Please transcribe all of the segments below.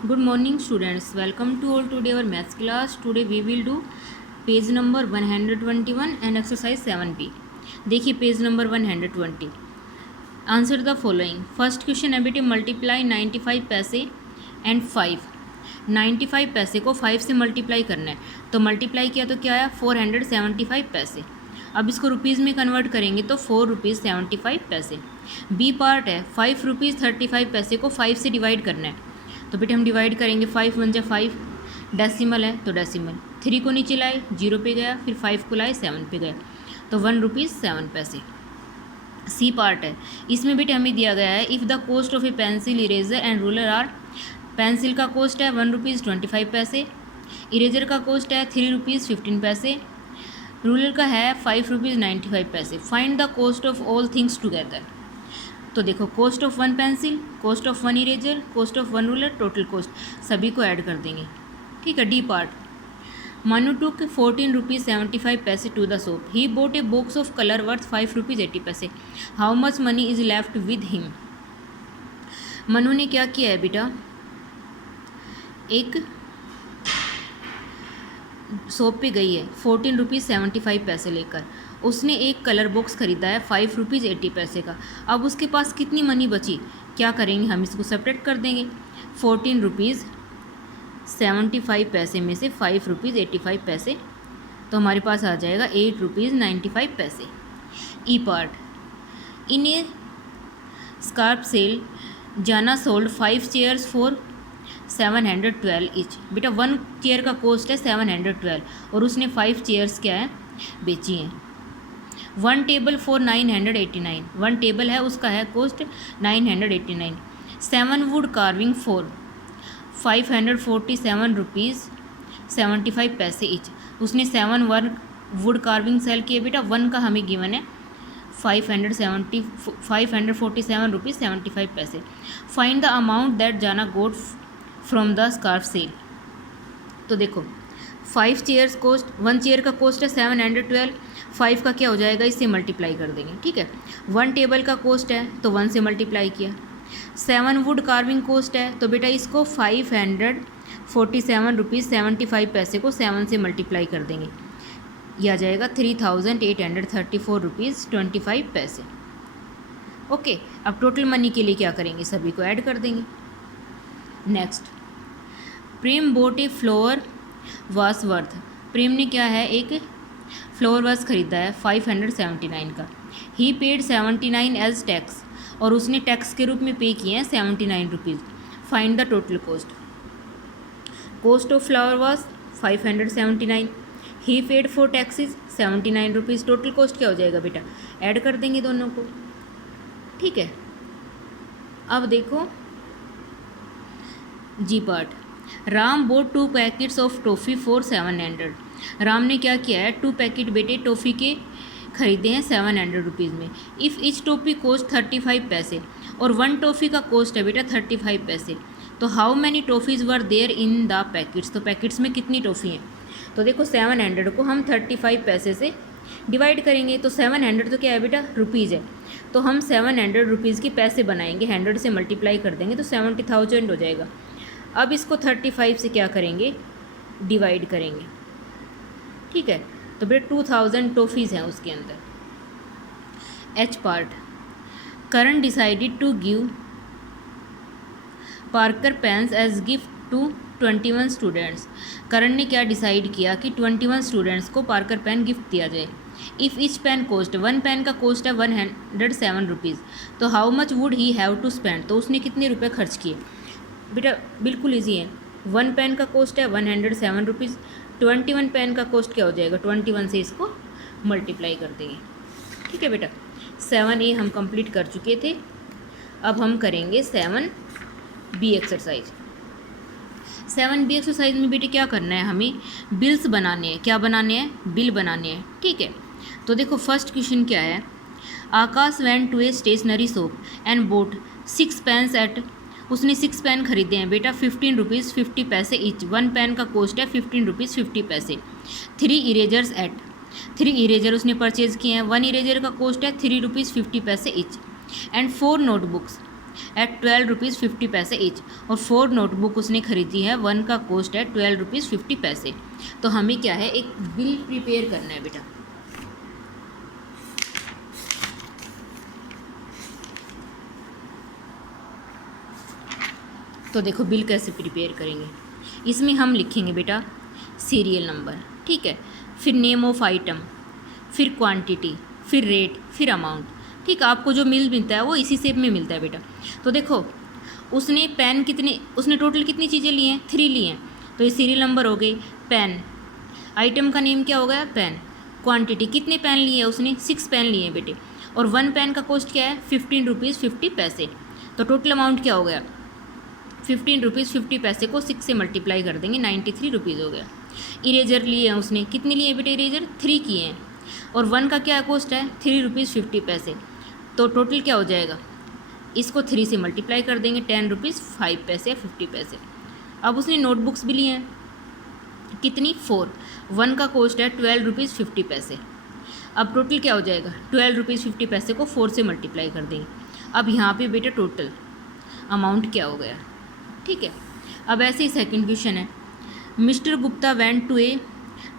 Good morning, students. Welcome to all today our maths class. Today we will do page number 121 and exercise 7b. देखिए page number 120. Answer the following. First question है बेटे multiply 95 पैसे and 5. 95 पैसे को 5 से multiply करना है, तो मल्टीप्लाई किया तो क्या आया 475 पैसे. अब इसको रुपीज़ में कन्वर्ट करेंगे तो 4 रुपीज़ 75 पैसे. बी पार्ट है 5 रुपीज़ 35 पैसे को 5 से डिवाइड करना है, तो बेटे हम डिवाइड करेंगे 5 वन जा 5, डेसिमल है तो डेसिमल. 3 को नीचे लाए 0 पे गया, फिर 5 को लाए 7 पे गया, तो 1 रुपीज़ 7 पैसे. सी पार्ट है, इसमें बेटे हमें दिया गया है if the cost of a pencil eraser and ruler are. Pencil का कॉस्ट है 1 रुपीज़ 25 पैसे, इरेजर का कॉस्ट है 3 रुपीज़ 15 पैसे, रूलर का है 5 रुपीज़ 95 पैसे. Find the cost of all things together. तो देखो cost of one pencil, cost of one eraser, cost of one ruler, total cost सभी को ऐड कर देंगे. ठीक है. D part, Manu took 14 rupees 75 paise to the shop. He bought a box of color worth 5 rupees 80 paise. How much money is left with him? Manu ने क्या किया है बेटा, एक शॉप पे गई है 14 रुपीज़ 75 पैसे लेकर. उसने एक कलर बॉक्स ख़रीदा है 5 रुपीज़ 80 पैसे का. अब उसके पास कितनी मनी बची, क्या करेंगे हम इसको सेपरेट कर देंगे. 14 रुपीज़ 75 पैसे में से 5 रुपीज़ 85 पैसे, तो हमारे पास आ जाएगा 8 रुपीज़ 95 पैसे. ई पार्ट, इन ए स्कार्प सेल जाना सोल्ड 5 चेयर्स फॉर 712 ईच. बेटा 1 चेयर का कॉस्ट है 712 और उसने 5 चेयर्स क्या है बेची हैं. 1 टेबल फॉर 989. 1 टेबल है उसका है cost 989. 7 wood carving for 547 rupees 75 पैसे ईच. उसने 7 वुड कार्विंग सेल किए बेटा. 1 का हमें गिवन है 547 रुपीज़ 75 पैसे. फाइंड द अमाउंट दैट जाना गोट फ्रॉम द स्कार्फ सेल. तो देखो 5 चेयर्स कॉस्ट, 1 चेयर का कॉस्ट है 712, 5 का क्या हो जाएगा इससे मल्टीप्लाई कर देंगे. ठीक है. 1 टेबल का कॉस्ट है तो 1 से मल्टीप्लाई किया. 7 वुड कार्विंग कॉस्ट है तो बेटा इसको 547 रुपीज़ 75 पैसे को 7 से मल्टीप्लाई कर देंगे, यह आ जाएगा 3834 रुपीज़ 25 पैसे. ओके. अब टोटल मनी के लिए क्या करेंगे, सभी को ऐड कर देंगे. नेक्स्ट, प्रेम बोट ए फ्लोर वास वर्थ. प्रेम ने क्या है एक फ्लोर वास खरीदा है 579 का. ही पेड 79 एज टैक्स, और उसने टैक्स के रूप में पे किए हैं 79 rupees. Find the total cost. Cost of flower vase 579, he paid for taxes 79 rupees. Total cost क्या हो जाएगा बेटा, ऐड कर देंगे दोनों को. ठीक है. अब देखो G part, Ram bought 2 packets of toffee for 700. Ram ने क्या किया है 2 पैकेट बेटे टॉफ़ी के खरीदे हैं 700 रुपीज़ में. इफ़ इच टॉफ़ी कॉस्ट 35 पैसे और 1 टॉफ़ी का कॉस्ट है बेटा 35 पैसे, तो how many toffees were there in the packets. तो पैकेट्स में कितनी टॉफ़ी हैं, तो देखो 700 को हम 35 पैसे से डिवाइड करेंगे, तो 700 तो क्या है बेटा रुपीज़ है, तो हम 700 रुपीज़ के पैसे बनाएंगे, 100 से मल्टीप्लाई कर देंगे तो 70,000 हो जाएगा. अब इसको 35 से क्या करेंगे डिवाइड करेंगे. ठीक है. तो बेटा 2000 टॉफ़ीज़ हैं उसके अंदर. H part, Karan decided to give Parker pens as gift to 21 students. Karan ने क्या डिसाइड किया कि 21 स्टूडेंट्स को पार्कर पेन गिफ्ट दिया जाए. If each pen cost, 1 pen का कॉस्ट है 107 रुपीज़, तो how much would he have to spend. तो उसने कितने रुपए खर्च किए बेटा, बिल्कुल ईजी है. 1 पेन का कॉस्ट है 107 रुपीज़, 21 पेन का कॉस्ट क्या हो जाएगा 21 से इसको मल्टीप्लाई कर देंगे. ठीक है बेटा. 7A हम कंप्लीट कर चुके थे. अब हम करेंगे 7B एक्सरसाइज. 7B एक्सरसाइज में बेटे क्या करना है, हमें बिल्स बनाने हैं. क्या बनाने हैं, बिल बनाने हैं. ठीक है. तो देखो फर्स्ट क्वेश्चन क्या है, Akash went to a stationery shop and bought 6 pens at. उसने 6 पेन खरीदे हैं बेटा 15 रुपीज़ 50 पैसे ईच. 1 पेन का कॉस्ट है 15 रुपीज़ 50 पैसे. 3 इरेजर्स एट, 3 इरेजर उसने परचेज़ किए हैं. 1 इरेजर का कॉस्ट है 3 रुपीज़ 50 पैसे each. And 4 notebooks, at 12 rupees 50 पैसे ईच, और 4 नोटबुक उसने खरीदी है, 1 का कॉस्ट है 12 रुपीज़ 50 पैसे। तो हमें क्या है, एक बिल प्रिपेयर करना है बेटा। तो देखो बिल कैसे प्रिपेयर करेंगे। इसमें हम लिखेंगे बेटा सीरियल नंबर, ठीक है, फिर नेम ऑफ आइटम, फिर क्वांटिटी, फिर रेट, फिर अमाउंट। ठीक है, आपको जो मिल मिलता है वो इसी शेप में मिलता है बेटा। तो देखो उसने पेन कितने, उसने टोटल कितनी चीज़ें ली हैं, 3 ली हैं, तो ये सीरियल नंबर हो गई। पेन, आइटम का नेम क्या हो गया, पेन। क्वांटिटी, कितने पेन लिए हैं उसने, 6 पेन लिए हैं बेटे, और 1 पेन का कॉस्ट क्या है, 15 रुपीज़ 50 पैसे। तो टोटल अमाउंट क्या हो गया, 15 रुपीज़ 50 पैसे को 6 से मल्टीप्लाई कर देंगे, 93 रुपीज़ हो गया। इरेजर लिए हैं उसने, कितने लिए हैं बेटे इरेजर, 3 किए हैं, और 1 का क्या कॉस्ट है, 3 रुपीज़ 50 पैसे। तो टोटल क्या हो जाएगा, इसको 3 से मल्टीप्लाई कर देंगे, 10 रुपीज़ 5 पैसे 50 पैसे। अब उसने नोटबुक्स भी लिए हैं, कितनी, 4, 1 का कॉस्ट है 12 रुपीज़ 50 पैसे। अब टोटल क्या हो जाएगा, 12 रुपीज़ 50 पैसे को 4 से मल्टीप्लाई कर देंगे। अब यहाँ पे बेटा टोटल अमाउंट क्या हो गया, ठीक है। अब ऐसे ही सेकंड क्वेश्चन है, mister Gupta went to a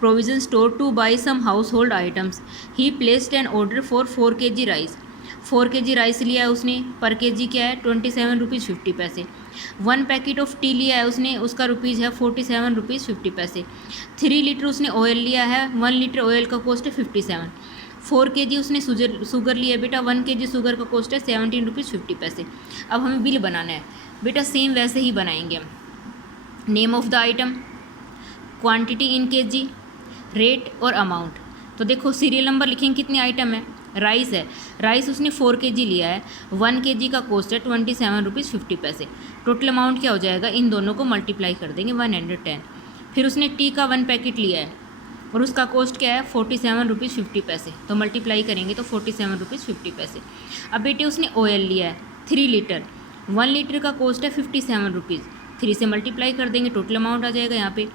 provision store to buy some household items, he placed an order for 4 kg rice. 4 kg rice लिया है उसने, पर केजी क्या है, 27 रुपीज़ 50 पैसे। 1 पैकेट ऑफ टी लिया है उसने, उसका रुपीज़ है 47 रुपीज़ 50 पैसे। 3 लीटर उसने ऑयल लिया है, 1 लीटर ऑयल का कॉस्ट है 57। 4 kg उसने शुगर लिया है बेटा, 1 kg शुगर का कॉस्ट है 17 रुपीज़ 50 पैसे। अब हमें बिल बनाना है बेटा, सेम वैसे ही बनाएंगे हम। Name of the item, quantity in KG, rate और अमाउंट। तो देखो सीरियल नंबर लिखेंगे, कितने आइटम है, राइस है, राइस उसने 4 kg लिया है, 1 kg का कॉस्ट है 27 रुपीज़ 50 पैसे। टोटल अमाउंट क्या हो जाएगा, इन दोनों को मल्टीप्लाई कर देंगे, 110। फिर उसने टी का 1 पैकेट लिया है, और उसका कॉस्ट क्या है, 47 रुपीज़ 50 पैसे। तो मल्टीप्लाई करेंगे तो 47 रुपीज़ 50 पैसे। अब बेटे उसने ऑयल लिया है 3 लीटर, 1 लीटर का कॉस्ट है 57 रुपीज़, 3 से मल्टीप्लाई कर देंगे, टोटल अमाउंट आ जाएगा यहाँ पे।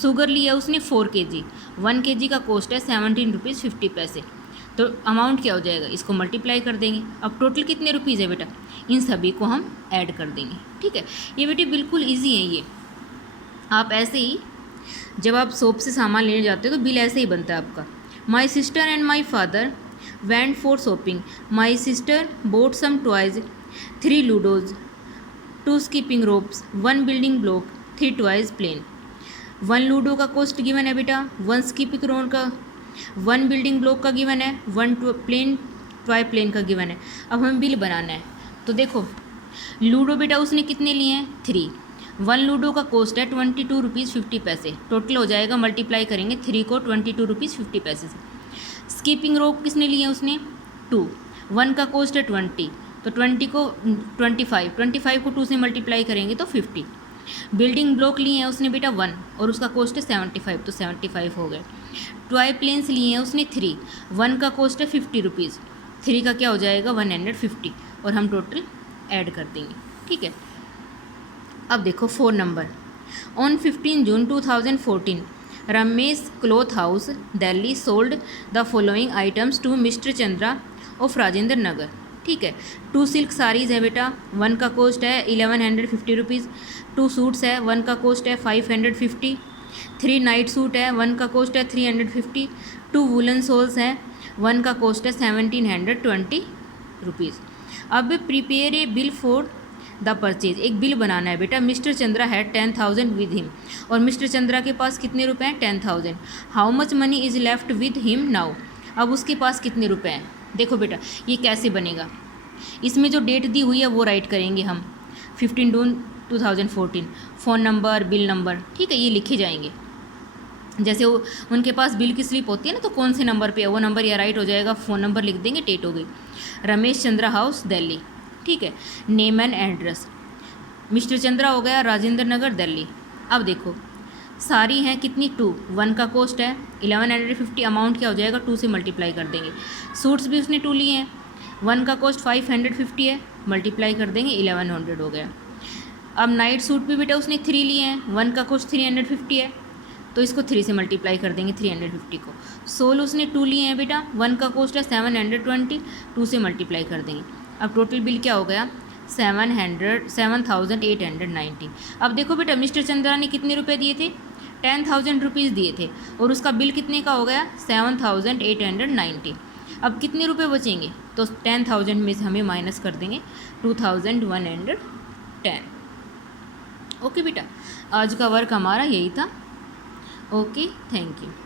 शुगर लिया उसने 4 kg, 1 kg का कॉस्ट है 17 रुपीज़ 50 पैसे। तो अमाउंट क्या हो जाएगा, इसको मल्टीप्लाई कर देंगे। अब टोटल कितने रुपीज़ है बेटा, इन सभी को हम ऐड कर देंगे, ठीक है। ये बेटे बिल्कुल ईजी है ये। आप ऐसे ही जब आप शॉप से सामान लेने जाते हो तो बिल ऐसे ही बनता है आपका। My sister and my father went for shopping, my sister bought some toys, 3 ludos, 2 skipping ropes, 1 building block, 3 toys plane. 1 ludo का कॉस्ट गिवन है बेटा, 1 स्कीपिंग रोप का, 1 बिल्डिंग ब्लॉक का गिवन है, 1 टॉय प्लेन का गिवन है। अब हमें बिल बनाना है। तो देखो लूडो बेटा उसने कितने लिए हैं, 3, 1 लूडो का कॉस्ट है 22 रुपीज़ 50 पैसे। टोटल हो जाएगा, मल्टीप्लाई करेंगे 3 को 22 रुपीज़ 50 पैसे से। स्कीपिंग रोप किसने लिए हैं उसने, 2, 1 का कॉस्ट है 20, तो 20 को 25 को 2 से मल्टीप्लाई करेंगे तो 50। बिल्डिंग ब्लॉक लिए हैं उसने बेटा 1, और उसका कॉस्ट है 75, तो 75 हो गए। टॉय प्लेन्स लिए हैं उसने 3, 1 का कॉस्ट है 50 रुपीज़, 3 का क्या हो जाएगा 150, और हम टोटल ऐड कर देंगे, ठीक है। अब देखो 4 number, on 15 June 2014 Ramesh cloth house Delhi sold the following items to mister Chandra of Rajendra Nagar, ठीक है। 2 सिल्क साड़ीज़ है बेटा, 1 का कॉस्ट है 1150 रुपीज़, 2 सूट्स है, 1 का कॉस्ट है 550, 3 नाइट सूट है, 1 का कॉस्ट है 350, 2 वुलन सोल्स है, 1 का कॉस्ट है 1720 रुपीज़। अब prepare a bill for the purchase, एक बिल बनाना है बेटा। मिस्टर चंद्रा है 10,000 विद हिम, और मिस्टर चंद्रा के पास कितने रुपए हैं, 10,000। How much money is left with him now, अब उसके पास कितने रुपए हैं। देखो बेटा ये कैसे बनेगा, इसमें जो डेट दी हुई है वो राइट करेंगे हम, 15 June 2014, phone number, bill number, ठीक है, ये लिखे जाएंगे। जैसे वो उनके पास बिल की स्लिप होती है ना, तो कौन से नंबर पे है वो नंबर या राइट हो जाएगा, फ़ोन नंबर लिख देंगे, डेट हो गई, रमेश चंद्रा हाउस दिल्ली, ठीक है। Name and address, mister Chandra हो गया राजेंद्र नगर दिल्ली। अब देखो सारी हैं कितनी, 2, 1 का कॉस्ट है 1150, अमाउंट क्या हो जाएगा 2 से मल्टीप्लाई कर देंगे। सूट्स भी उसने 2 लिए हैं, 1 का कॉस्ट 550 है, मल्टीप्लाई कर देंगे 1100 हो गया। अब नाइट सूट भी बेटा उसने 3 लिए हैं, 1 का कॉस्ट 350 है, तो इसको 3 से मल्टीप्लाई कर देंगे 350 को। सोल उसने 2 लिए हैं बेटा, 1 का कॉस्ट है 720, 2 से मल्टीप्लाई कर देंगे। अब टोटल बिल क्या हो गया 7,890। अब देखो बेटा मिस्टर चंद्रा ने कितने रुपए दिए थे, 10,000 रुपीज़ दिए थे और उसका बिल कितने का हो गया 7,890। अब कितने रुपए बचेंगे, तो 10,000 में से हमें माइनस कर देंगे 2,110। ओके बेटा, आज का वर्क हमारा यही था। Okay, thank you.